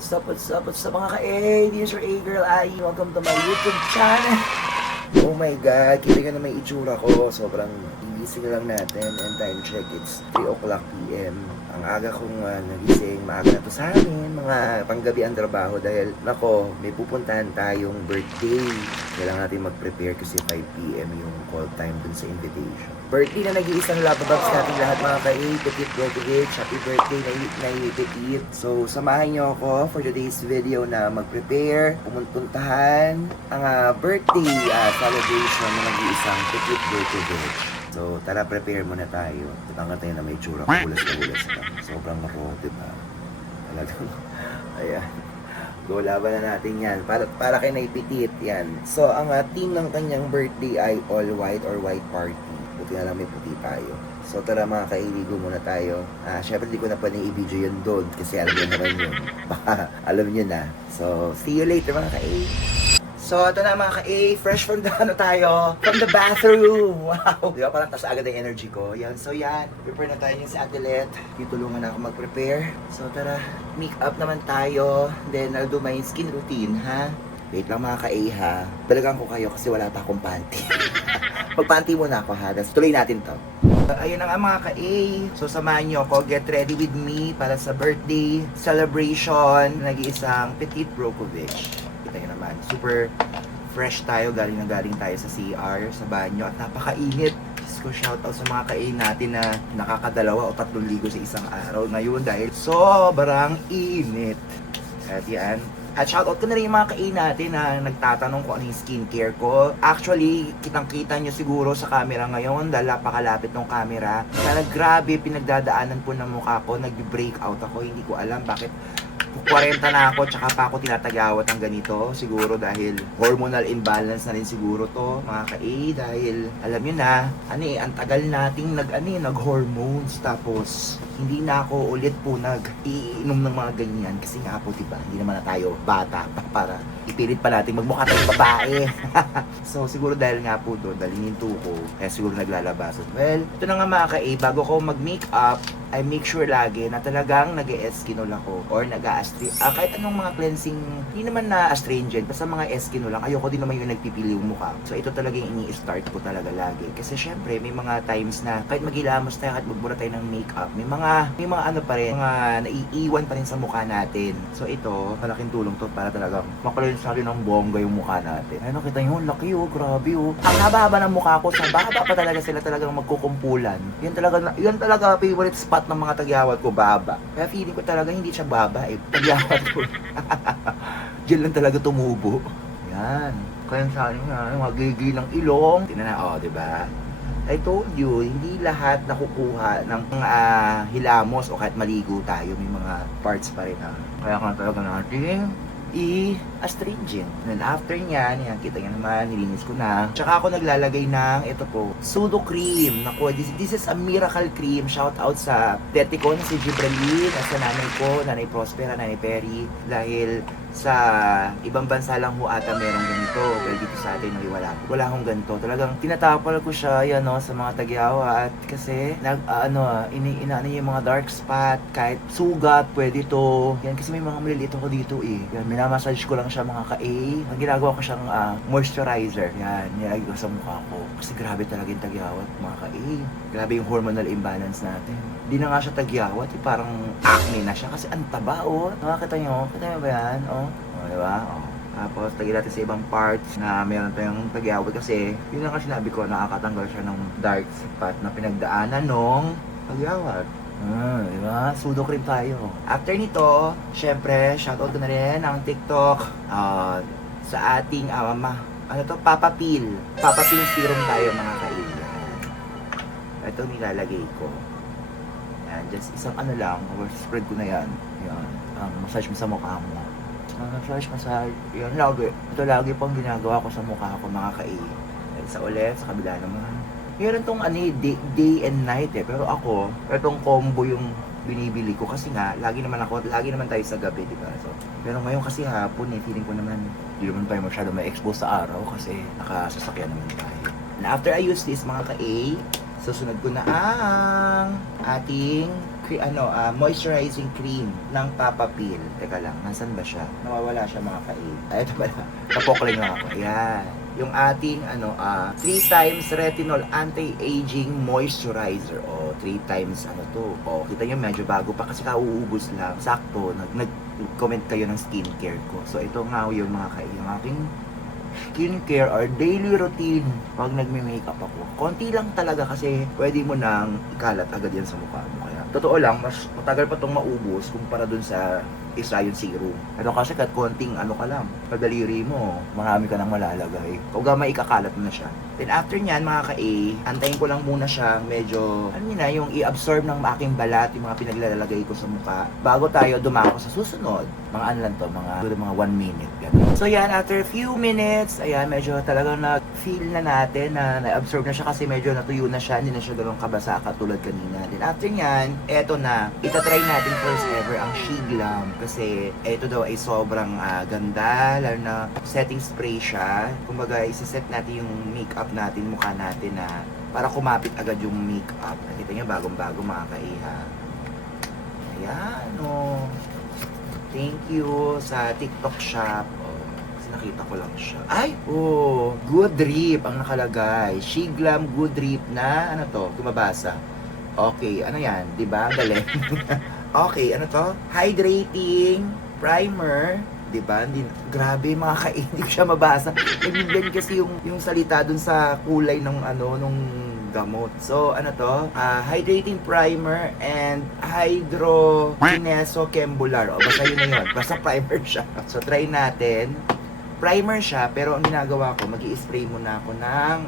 What's up mga ka-A? This is your A-Girl Ai. Welcome to my YouTube channel. Oh my God, kita nyo na may itsura ko. Sobrang gigising lang natin and time check, it's 3 o'clock PM. Ang aga kong nagising, maaga na to sa amin, mga panggabi ang trabaho dahil nako, may pupuntahan tayong birthday. Kailangan natin mag-prepare kasi 5 PM yung call time dun sa invitation. Birthday na nag-iisang labababs natin lahat mga ka-A. Petit Gotovich, happy birthday na Petit. So, samahan nyo ako for today's video na mag-prepare, pumuntahan ang birthday celebration na nag-iisang Petit Gotovich. So, tara, prepare muna tayo. Tatanggal tayo na may tsura, kulas na pa. Sobrang raw, diba? Talagang, ayan. Go, laban na natin yan. Para kay Petit, yan. So, ang theme ng kanyang birthday ay all white or white party. Buti na lang may puti tayo. So, tara mga kailigo muna tayo. Syempre, di ko na pwedeng i-video yun doon kasi alam nyo naman yun. Baka alam nyo na. So, see you later mga ka-A. So, ito na mga ka-A, fresh from the, from the bathroom. Wow! Di ba, parang taas agad ang energy ko. Yan, so yan. Prepare na tayo yung si Athlete. Tutulungan na ako mag-prepare. So, tara, make up naman tayo. Then, I'll do my skin routine, ha? Wait lang mga ka-A, ha? Balagan ko kayo kasi wala pa akong panty. Magpanty muna ako, ha? Tapos tuloy natin to. Ayun na nga mga ka-A. So, samahan nyo ako. Get ready with me para sa birthday celebration. Nag-iisang Petit Brokovich. Kita nyo naman, super fresh tayo, galing tayo sa CR, sa banyo, at napakainit. Diyos ko, shoutout sa mga ka-A natin na nakakadalawa o 3 ligo sa isang araw ngayon dahil sobrang init. At yan. At shoutout ko na rin yung mga ka-A natin na nagtatanong kung ano yung skincare ko. Actually, kitang-kita nyo siguro sa camera ngayon dahil napakalapit ng camera na grabe pinagdadaanan po ng mukha ko, nag-breakout ako, hindi ko alam bakit 40 na ako, tsaka pa ako tinatagawat ng ganito. Siguro dahil hormonal imbalance na rin siguro to, mga ka-A. Dahil, alam nyo na, ang tagal nating nag-hormones. Tapos, hindi na ako ulit po nag-iinom ng mga ganyan. Kasi nga po, diba, hindi naman na tayo bata para ipilit pa natin magmukha tayong babae. So, siguro dahil nga po doon, dahil hininto ko, kaya siguro naglalabasan. Well, ito na nga mga ka-A, bago ko mag-makeup, I make sure lagi na talagang nag-e-eskinol ako or kahit anong mga cleansing, hindi naman na astringent, basta mga eskinol lang. Ayoko din naman yung nagpipili yung mukha. So ito talagang ini-start ko talaga lagi. Kasi syempre, may mga times na kahit maghilamos tayo, kahit magbura tayo ng makeup, may mga ano pa rin, mga naiiwan pa rin sa mukha natin. So ito, malaking tulong to para talagang makuloyin sa rin ng bongga yung mukha natin. Ay, nakita nyo, laki oh, grabe oh. Ang haba-haba ng mukha ko, sa baba pa talaga sila talagang magkukumpulan. Yan talaga favorite spot ng mga tagyawat ko, baba. Kaya feeling ko talaga hindi siya baba eh. Tagyawat ko. Diyan lang talaga tumubo. Yan. Kaya sa akin nga, magigil ng ilong. Tingnan na, oh, diba? I told you, hindi lahat nakukuha ng hilamos o kahit maligo tayo. May mga parts pa rin ha. Kaya nga talaga natin astringent. And then after nyan, yan, kita nyo naman, nilinis ko na. Tsaka ako naglalagay ng, ito po, Sudo Cream. Naku, this is a miracle cream. Shout out sa tete ko na si Gibralyn, at sa nanay ko, Nanay Prospera, Nanay Perry. Dahil sa ibang bansa lang ho ata merong ganito. Pero dito sa atin, wala akong ganito. Talagang tinatapal ko siya, yan no, sa mga tagyawa. At kasi, inaano yung mga dark spot, kahit sugat, pwede to. Yan, kasi may mga maliliit ako dito eh. Yan, minamassage ko lang siya mga ka-A. Ang ginagawa ko siyang moisturizer. Yan, nilagay ko sa mukha ko. Kasi grabe talaga yung tagyawat mga ka-A. Grabe yung hormonal imbalance natin. Hindi na nga siya tagyawat, parang acne na siya kasi ang taba oh. Nakakita nyo? Kita nyo ba yan? Oh, diba? Oh. Tapos, tagyan natin sa ibang parts na meron tayong tagyawat kasi yun lang kasi sinabi ko, nakakatanggal siya ng dark spot na pinagdaanan nung tagyawat. Diba? Sudo cream tayo. After nito, syempre, shoutout ko na rin ang TikTok sa ating Papa Peel. Papa Peel serum tayo mga kaibigan. Ito nilalagay ko. Yan, just isang lang, spread ko na yan. Yan, massage mo sa mukha mo. Massage. Yan, lagi. Ito lagi pang ginagawa ko sa mukha ko mga ka-A. Sa ulit, sa kabila naman. Meron tong day and night eh. Pero ako, itong combo yung binibili ko kasi nga, lagi naman tayo sa gabi, di ba? So, pero ngayon kasi hapon eh, feeling ko naman, hindi naman tayo masyado ma-expose sa araw kasi nakasasakyan naman tayo. And after I use this mga ka-A, Susunod ko na ang ating moisturizing cream ng Papa Pil. Teka lang, nasan ba siya? Nawawala siya mga ka-A. Ay, ito pala. Napokling lang ako. Ayan. Yung ating 3 times retinol anti-aging moisturizer. O, 3 times to. O, kita nyo medyo bago pa kasi kauubos lang. Sakto, nag-comment kayo ng skincare ko. So, ito nga yung mga ka-A. Yung aking skincare or daily routine pag nagme-makeup ako. Konti lang talaga kasi pwede mo nang ikalat agad yan sa mukha mo. Kaya, totoo lang, mas matagal pa itong maubos kumpara dun sa Israel Serum. Ito kasi kahit konting ka lang, padaliri mo, marami ka nang malalagay. Kung gamay ikakalat mo na siya. Then after nyan, mga ka-A, antayin ko lang muna siya medyo, yung i-absorb ng aking balat, yung mga pinaglalagay ko sa mukha, bago tayo dumako sa susunod. Mga lang to, mga 1 minute. Ganun. So yan, after a few minutes, ayan, medyo talagang na-feel na natin na na-absorb na siya kasi medyo natuyo na siya, hindi na siya ganun kabasa katulad kanina. Then after nyan, eto na, itatry natin first ever ang Shiglam kasi eto daw ay sobrang ganda, lalo na setting spray siya. Kumbaga, isa-set natin yung makeup natin, mukha natin na para kumapit agad yung makeup. Nakita niyo, bagong-bago mga ka-A. Ayan, thank you sa TikTok shop. Kasi nakita ko lang siya. Ay! Good Drip ang nakalagay. Shiglam Good Drip na, kumabasa. Okay, ano yan? Diba? Galing. Okay, ano to? Hydrating primer. Diba? Grabe mga hindi ko siya mabasa. Nag-blend kasi yung salita dun sa kulay ng nung gamot. So, hydrating primer and hydrogeneso chembular. O, basta yun na yun. Basta primer siya. So, try natin. Primer siya, pero ang ginagawa ko, mag-i-spray muna ako ng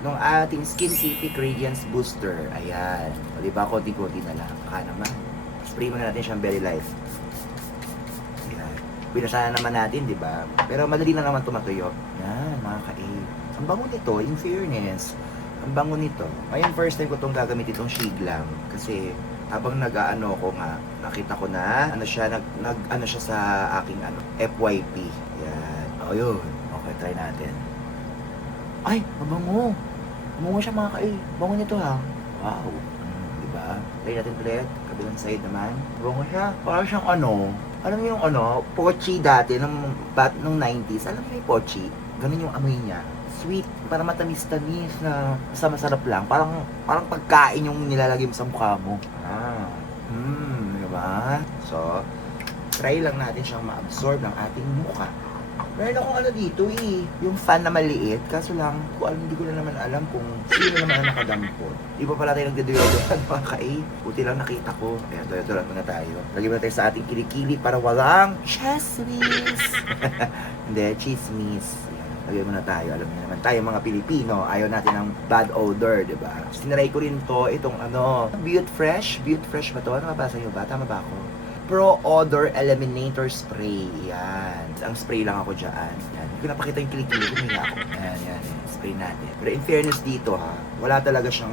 nung ating Skin City Radiance Booster. Ayan. O, diba? Konti-konti na lang. Baka naman. Spray muna natin siyang Berry Life. Ayan. Binasa naman natin, diba? Pero madali lang naman tumatuyo. Yan, mga ka-A. Ang bango nito, in fairness. Ang bango nito. Ngayon, first time ko itong gagamit itong Shiglam. Kasi, habang ko nga, nakita ko na, siya sa aking FYP. Yan. O, yun. Okay, try natin. Ay, mabango. Mabango siya mga ka-A. Bango nito ha. Wow. Diba? Try natin ulit. Kabilang side naman. Mabango siya. Parang siyang alam mo yung pochi dati, nung 90s. Alam mo yung pochi? Ganun yung amoy niya. Sweet, para matamis-tamis na masarap lang. Parang pagkain yung nilalagay mo sa mukha mo. Diba? So, try lang natin siyang ma-absorb ng ating mukha. Meron akong dito yung fan na maliit. Kaso lang, hindi ko na naman alam kung sino naman ang nakadampot. Di ba pala tayo nagdedeodorant mga ka-A? Buti lang nakita ko. Ayan, deodorant muna tayo. Lagyan muna tayo sa ating kilikili para walang chismis. Hindi, chismis. Lagyan muna tayo. Alam niyo naman tayo mga Pilipino, ayaw natin ng bad odor, di ba? Tinry ko rin to, itong Beauty Fresh. Beauty Fresh ba to? Ano mabasa nyo ba? Tama ba ako? Pro Odor Eliminator Spray. Yan. Ang spray lang ako dyan. Yan. Hindi ko napakita yung kilikili. Huminga ako. Yan. Spray natin. Pero in fairness dito wala talaga siyang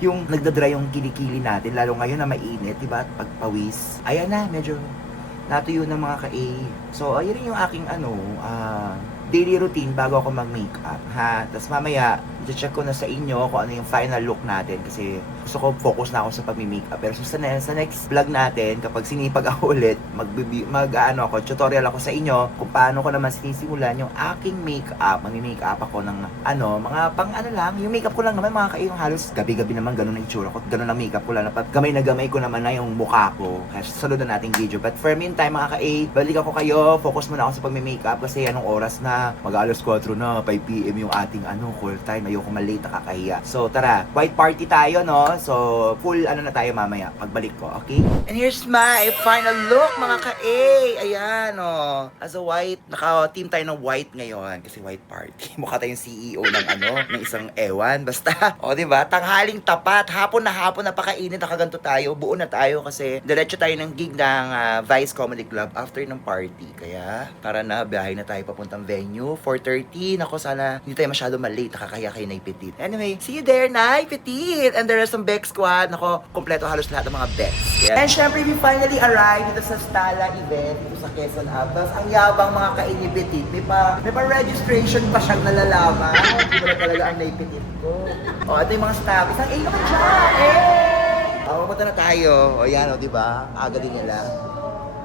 yung nagdadry yung kilikili natin. Lalo ngayon na mainit, diba? Pagpawis. Ayan na, medyo natuyo ng mga ka-A. So, ayun rin yung aking daily routine bago ako mag-makeup, ha? Tapos mamaya, i-check ko na sa inyo kung ano yung final look natin kasi gusto ko focus na ako sa pag-makeup. Pero sa next vlog natin, kapag sinipag ako ulit, tutorial ako sa inyo kung paano ko naman sinisimulan yung aking makeup. Mag-makeup ako ng mga lang, yung makeup ko lang naman mga ka-A, yung halos gabi-gabi naman ganun ang itsura ko, ganun ang makeup ko lang, gamay na gamay ko naman na yung mukha ko. Kaya sunod na nating video. But for meantime mga ka-A, balik ako kayo, focus muna ako sa pag-makeup kasi anong oras na, mag-alas 4 na, 5 PM yung ating call time. Ayoko malate, nakakahiya. So tara, white party tayo, no? So full na tayo mamaya pagbalik ko, okay? And here's my final look mga ka-A. Ayan, as a white, naka-team tayo ng white ngayon kasi white party. Mukha tayong CEO ng ng isang ewan. Basta, diba? Tanghaling tapat, hapon na pakainit, nakaganto tayo, buo na tayo kasi diretso tayo ng gig ng Vice Comedy Club after ng party. Kaya, tara na, biyahe na tayo papuntang venue. 4:30, nako sana hindi tayo masyado malate, nakakahiya kay Nay Petit. Anyway, see you there, Nay Petit! And there are some Beck squad. Nako, kompleto halos lahat ng mga Becks. Yeah. And syempre, we finally arrived dito sa Stala event dito sa Quezon Ave. Tapos ang yabang mga kay ni Petit. May pa registration pa siyang nalalaman. Hindi mo na talaga ang Nay Petit ko. O, ito yung mga staff. Isang A naman siya! Eh! Pumunta na tayo. O yan, o, diba? Aga din nila.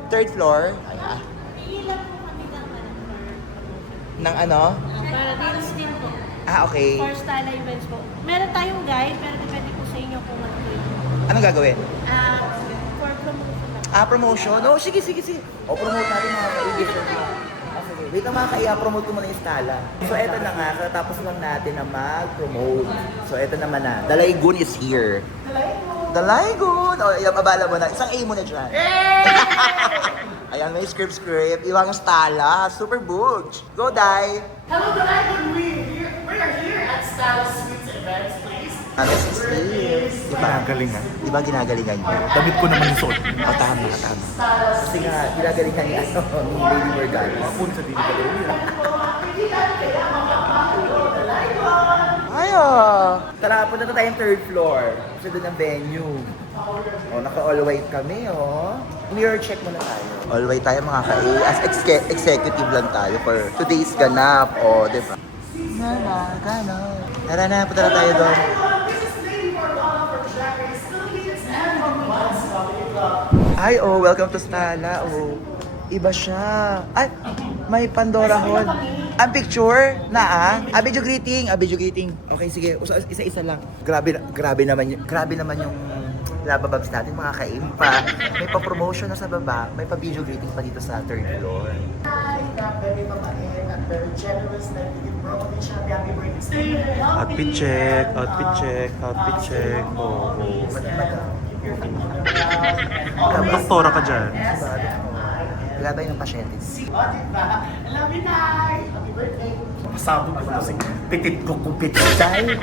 Third floor. Ayan. Ilan po kami Ng ano? para deals din po. Okay. For Stala events po. Meron tayong guide, pero depende po sa inyo kung ano po yun. Anong gagawin? For promotion lang. Promotion? Oh, sige. O, promote natin mga kaibigan. Sige. Wait na mga promote ko muna yung Stala. So, eto na nga. Katapos lang natin na mag-promote. So, eto naman na. Dalaygun is here. Dalaygun! O, abala mo na. Isang A mo na dyan. Ayan, may script. Iwang Stala. Super books. Go, Day! Hello, Dragon. We are here at Style Sweets Events, please. This is Steve. Ginagalingan. Di ba ginagalingan niya? Damit ko naman yung suot. O, tama. Kasi nga, ginagalingan niya ni Lady Morgana. Mapun sa dili ka daw. Ayo! Tara, punta na tayong third floor. Kasi doon ang venue. O, naka-all white kami, o. Mirror check muna tayo. All white tayo mga ka-A. As executive lang tayo for today's ganap. O, di ba? Ganap. Tara na, punta na tayo doon. Ay, oh, welcome to Stala. Oh, iba siya. Ay, may Pandora Hall. Ang picture na video greeting. Video greeting. Okay, sige. Isa-isa lang. Grabe naman yung labababs natin mga kaimpa. May pa-promotion na sa baba. May pa-video greeting pa dito sa third floor. Hi, very mabait at very generous na bigyan bro. Happy birthday. Outfit check. Oo. Doktora ka dyan. Wala tayo ng pasyente. Oh, diba? I love you, Nay. Happy birthday. Pasabog ko kasi pitit ko kung pitit dahil.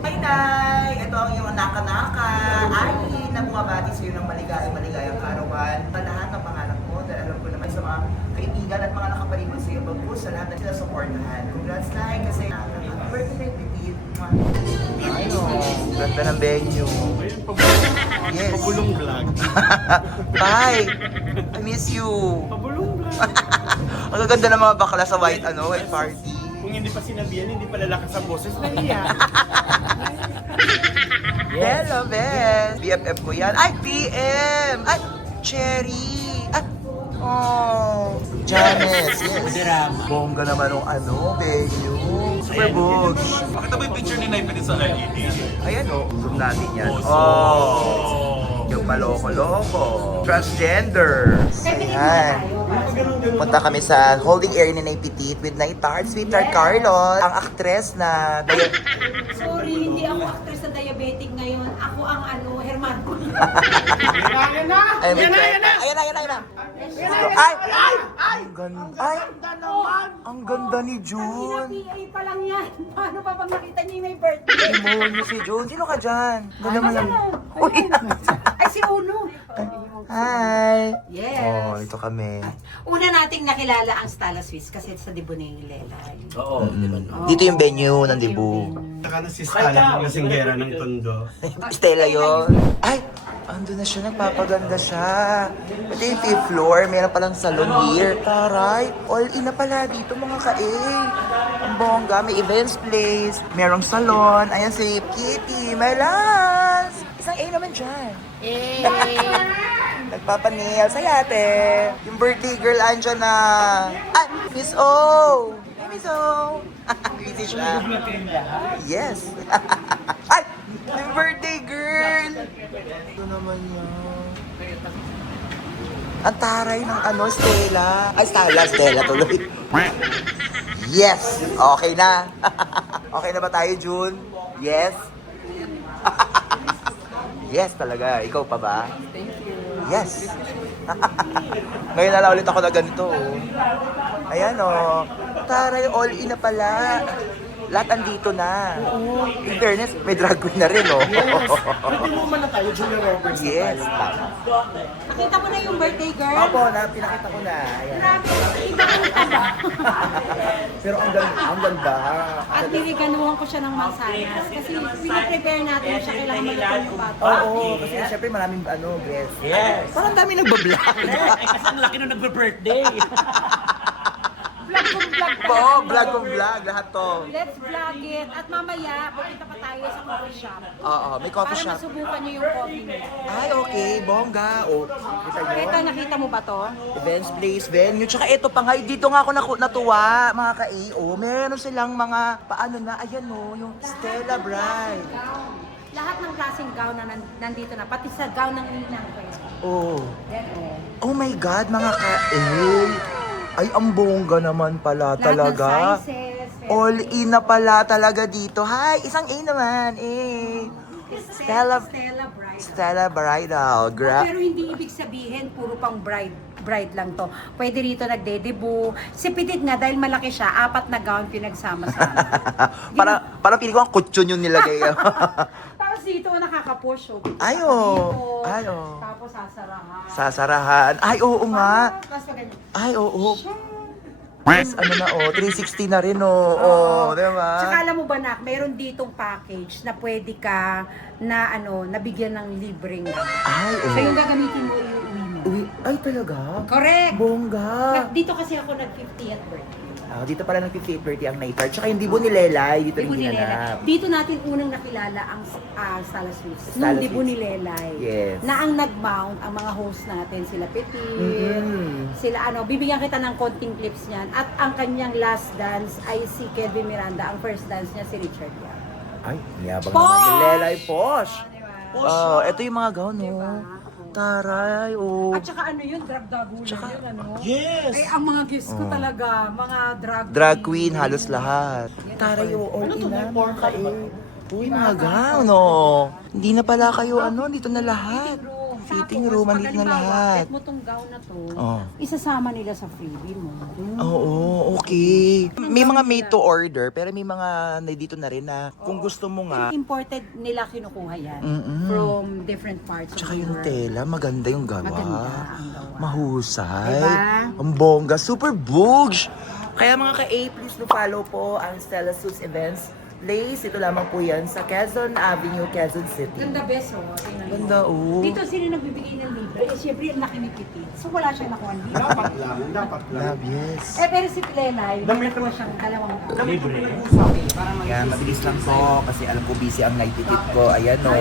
Hi, Nay! Ito ang iyong naka-naka. Ay, na bumabati sa iyo ng maligayang karawan. Sa lahat ng pangalan mo, dahil alam ko naman sa mga kaibigan at mga nakapaligid sa iyo, bagkus sa lahat na sila supportahan. Congrats, Nay, kasi happy birthday, Petit. Ay, no. Ganda ng venue. Yes. Pabulong vlog. Bye! I miss you. Pabulong vlog. Ang gaganda ng mga bakla sa white party. Kung hindi pa sinabihan, hindi pa lalakas ang boses, nahiya. Hello, best! BFF ko yan. Ay, PM! Ay, Cherry! Ay, oh! Janice, yes. Bongga naman ng venue. Super bugs. Pakita mo yung picture ni Nay Petit sa LED. Ayan o, zoom natin yan. Oh! Yung maloko-loko. Transgender. Ayan. Punta kami sa holding area ni Nay Petit with Naitard, Sweetheart Carlos, ang aktres na Sorry, hindi ako actress na diabetic ngayon. Ako ang Herman. Yan na! Ayan na! Ay! Ang ganda. Ay! Ang ganda ni June. PA pa lang yan. Paano pa pag nakita niyo yung may birthday? Demonyo si June. Sino ka dyan? Ganda mo lang. Uy! Ay, si Uno. Hi! Yes. Oh, ito kami. Una nating nakilala ang Stala Swiss kasi sa Dibuneng Lelay. Oo. Dito yung venue ng Dibu. Saka na si Stala ng lasinggera ng Tondo. Stella yun. Ay! Ando na siya, nagpapaganda siya. Ito yung fifth floor, meron palang salon here. Taray, all in na pala dito mga ka-A. Ang bongga, may events place, merong salon. Ayan si Kitty, my loves. Isang A naman dyan. Nagpapanil sa yate. Yung birthday girl andyan na. Ah, Miss O. Hey, Miss O. Busy siya. Yes. Ay, yung birthday girl. Ito naman yan. Ang taray ng Stella. Ay, Stella tuloy. Yes. Okay na. Okay na ba tayo, June? Yes. Yes talaga. Ikaw pa ba? Thank you. Yes. Ngayon na lang ulit ako na ganito. Ayan o. Taray, all in na pala. Lahat andito na. In fairness, may drag queen na rin, oh. Yes. Pwede mo man na tayo, Julia Roberts na Yes, tayo. tama. Nakita mo na yung birthday girl? Opo, pinakita ko na. Ayan. Grabe, iba ang taba. Pero ang ganda. At niliganuhan ko siya ng mansanas. Kasi piniprepare natin siya, kailangan malutong yung bata. Oo, kasi syempre maraming guests. Yes. Parang dami nagbablog. Eh, kasi ang laki nung nagbe-birthday. Vlog kong vlog Oo, vlog kong vlog, lahat to. Let's vlog it. At mamaya, pupunta pa tayo sa coffee shop. Oo, may coffee Para shop. masubukan niyo yung coffee nila. Ay, okay, bongga. O, kita nyo? Ito, nakita mo ba to? Events place, venue. Tsaka ito pa nga, dito nga ako natuwa, mga ka-AO. Meron silang mga, paano na, ayan o, yung Stella Bride. Lahat ng klaseng gown na nandito na, pati sa gown ng ninang ko. Oh. Then, Oh my God, mga ka-AO. Ay, ang bongga naman pala talaga. Lahat ng sizes. All in na pala talaga dito. Hi, isang A naman. Stella Bride. Stella Bridal. Pero hindi ibig sabihin puro pang bride lang to. Pwede rito nagde-debut. Si Petit nga dahil malaki siya, 4 na gown pinagsama-sama. Parang piling ko ang kutsyon yung nilagay. Tapos dito nakaka-push. Ay, oo. Ay, oo. Tapos sasarahan. Sasarahan. Ay, oo nga. Tapos ganyan. Ay, oo. Yes, ano na, 360 na rin, oh. Di ba? Tsaka alam mo ba, Nak, meron ditong package na pwede ka na nabigyan ng libreng. Ay, So yung gagamitin mo yung uwi mo. Uy, ay talaga? Correct! Bongga. Dito kasi ako nag-50th birthday. Dito pala ng 58th birthday ang night art. Tsaka yung Dibu ni Lelay, dito rin ginanap. Dito natin unang nakilala ang Stala Sweets. Stala Nung Dibu Sweets. ni Lelay. Yes. Na ang nag-mount, ang mga host natin, sila Petit, Mhm. sila bibigyan kita ng konting clips niyan. At ang kanyang last dance ay si Kelvin Miranda. Ang first dance niya si Richard Yap. Ay, yabang Posh! naman ni Lelay. Posh! Diba? Oh, ito yung mga gown, no? Diba? Taray, oh. At saka yun, drag-dagulan Tsaka- yun, Yes. Ay, ang mga gifts ko talaga, mga Drag queen, halos lahat. Taray, oh, all Ano to, in na, may mga ka-AO. Uy, mga gown, oh. Hindi na pala kayo, dito na lahat. Fitting room, andito na lahat. Get mo tong gown na to, Oh. isasama nila sa freebie mo. Oo, okay. May mga made to order, pero may mga dito na rin na kung gusto mo nga, Imported nila kinukuha yan Mm-mm. from different parts tsaka of the yung world. tela, maganda yung gawa. Maganda ang gawa. Mahusay. Diba? Ang bongga, super bugs. Kaya mga ka-A, please do follow po ang Stella Suits Events Place. Ito lamang po yan sa Quezon Avenue, Quezon City. Ganda beso. Tingnan mo. Ganda, oh. Dito sino nagbibigay ng libre? Eh, syempre, ang laki ni Petit. So, wala siyang nakuha ng libre. Dapat lang. Love, yes. Eh, pero si Lelay, may nakuha siyang dalawang gown. Libre. Yan, mabilis lang to kasi alam ko busy ang night ticket ko. Ayan, oh.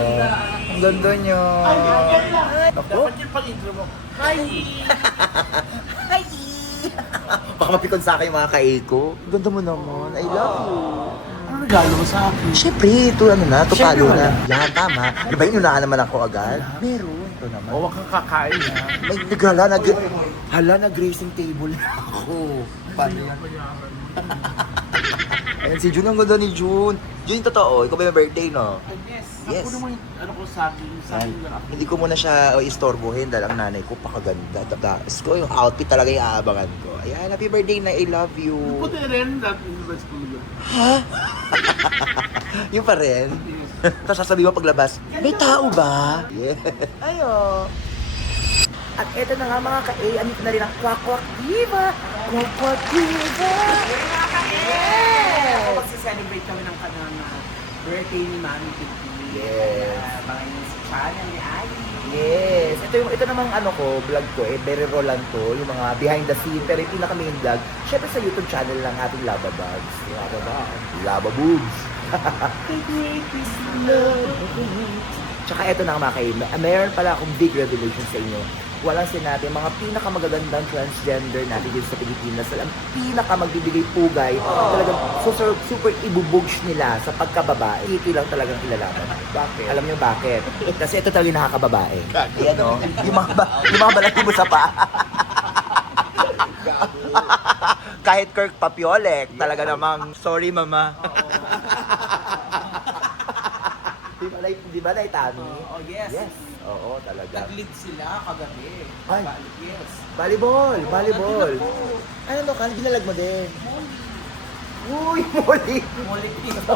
Ang ganda nyo. Naku. Dapat yung pag-intro mo. Hi! Hi! Baka mapikon sa akin yung mga ka-A ko. Ganda mo naman. I love you. Ano regalo mo sa akin? Siyempre, ito ito Siyempre, palo na. wala. Yan, tama. Di ba inunahan naman ako agad? Meron. Ito naman. O, huwag kang kakain ha. May nag-racing table na ako. Paano yan? Ayan, si June, ang ganda ni June. June, totoo. Ikaw ba yung birthday, no? Yes. Yes. Ako naman, ano ko sa akin. Sa Ay, akin lang ako. hindi ko muna siya istorbohin dahil ang nanay ko pakaganda. Tapos ko yung outfit talaga yung aabangan ko. Ayan, happy birthday na I love you. Puti rin, that invest ko nila. Yung pa rin. Tapos sasabihin mo paglabas, may tao ba? Yeah. Ayo. At eto na nga mga ka-A, andito na rin ang Kwak-Kwak Diva. Kwak-Kwak Diva. Yes! Magsi-celebrate kami ng kanang birthday ni Mami Petit. Yes. Baka yung si channel ni Ali. Yes. Ito namang vlog ko, very raw lang to, yung mga behind the scene, pero yung pinaka main vlog, syempre sa YouTube channel ng ating Lava Bugs. Lava Boobs. Tsaka ito na mga kayo, mayroon pala akong big revelation sa inyo. Walang sinabi, mga pinakamagagandang transgender natin dito sa Pilipinas, ang pinakamagbibigay pugay, talagang super ibubugs nila sa pagkababae. Ito lang talagang kilalaman. Bakit? Alam niyo bakit? Kasi ito talagang nakakababae. Ayan o, yung mga balati mo sa paa. Kahit Kirk Papiolek, talaga namang, sorry mama. Di ba, Tami? Oh, yes. Yes. Oo, talaga. Nag-lead sila kagabi. Ay. Yes. Volleyball. Ano to, Kal? Binalag mo din. Uy, Molly! Muli dito.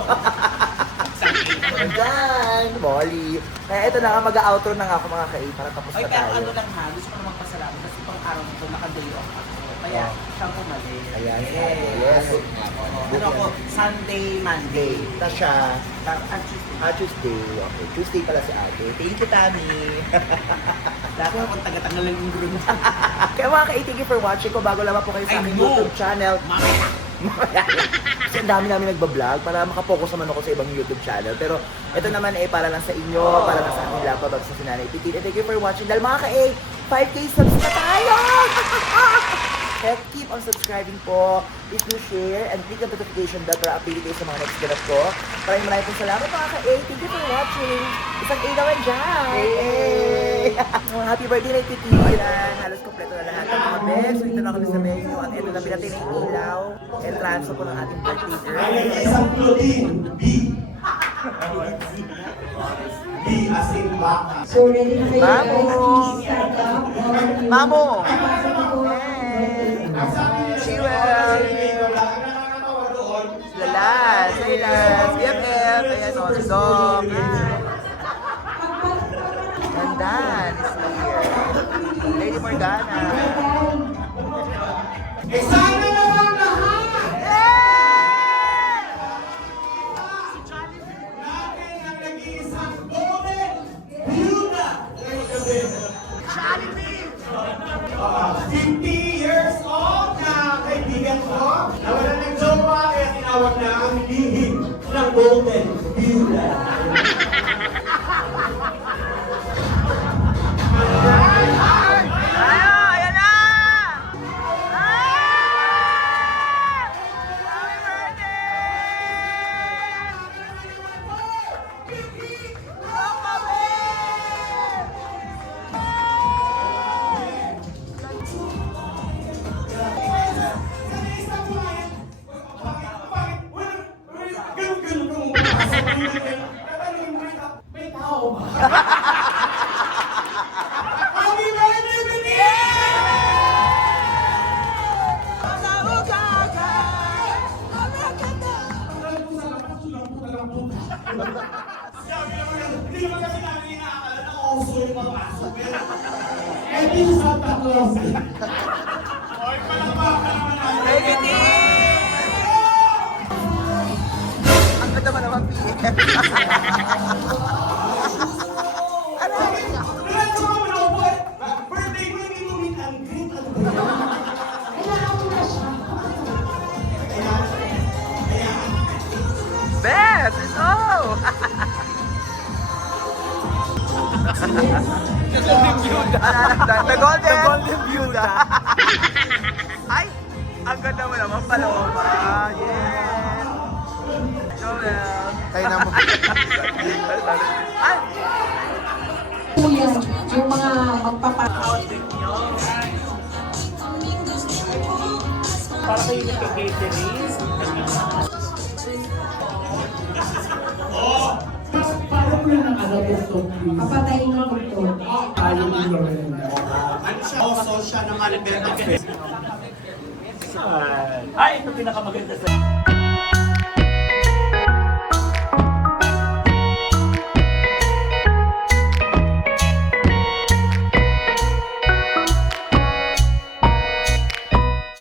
Ayan, Molly. Kaya ito na nga, mag-outro na nga ako mga ka-A para tapos Oy, na pero tayo. ano lang ha, gusto ko na magpasalamat kasi itong araw nito naka-day off ako. Kaya siyang umalis. Ayan, Yes. yes. Ano ako, Sunday, Monday. Ta siya, At Tuesday. Tuesday. Okay, Tuesday pala si ate. Thank you, Tami. Dati akong taga-tangalan yung group. Kaya mga ka-A, thank you for watching. Kung bago lamang po kayo sa I aking know. YouTube channel, Mamaya. kasi ang dami namin nagbablog para makapokus naman ako sa ibang YouTube channel. Pero ito naman para lang sa inyo, para lang sa aking laptop at sa sinanay Titin. And thank you for watching. Dahil mga ka-A, 5K subs na tayo! Kaya keep on subscribing po. Please do share and click on the notification bell para update kayo sa mga next ganap ko. Maraming pong salamat mga ka-A. Thank you for watching. Isang A naman dyan. Hey! Happy birthday na Titi. Ayan, halos kompleto na lahat ng mga best. So ito na kami sa menu. Ang ito na pinatay na yung ilaw. Entrance po ng ating birthday girl. Ay, isang Claudine, B. B as in baka. So, ready na kayo Mamo! guys? Stand up. Mamo! Ang sabi niya, She si will. Lalo nakakatawa doon. Lalas! Lalas! BFF! Ayan o, si Dom! Gandaan is here. Lady Morgana. Eh, sana naman lahat! Natin ang nag-iisang golden Buda ngayong gabi. 50 years old na kaibigan ko na wala ng jowa kaya tinawag na ang lihim ng golden Buda. Ayan na! Happy May tao ba? Happy birthday, Benny! Hindi naman kasi namin inaakala na oso yung papasok. Eh, di Santa Claus. Oy, palakpakan naman natin. birthday! Ang ganda mo naman, PF. Diretso ka mo na upo eh. Birthday ko, hindi mo meet and greet. Ano ba yan? Beth! It's all! The Golden Buda. Ay! Ang ganda mo naman, Paloma. Yes! Joel. Tayo na mo. Ay! po yan, yung mga magpapa... Para kayo nagka-catering. Papatayin mo ito. Ano siya? Oso siya naman. Ay, ito pinakamaganda sa...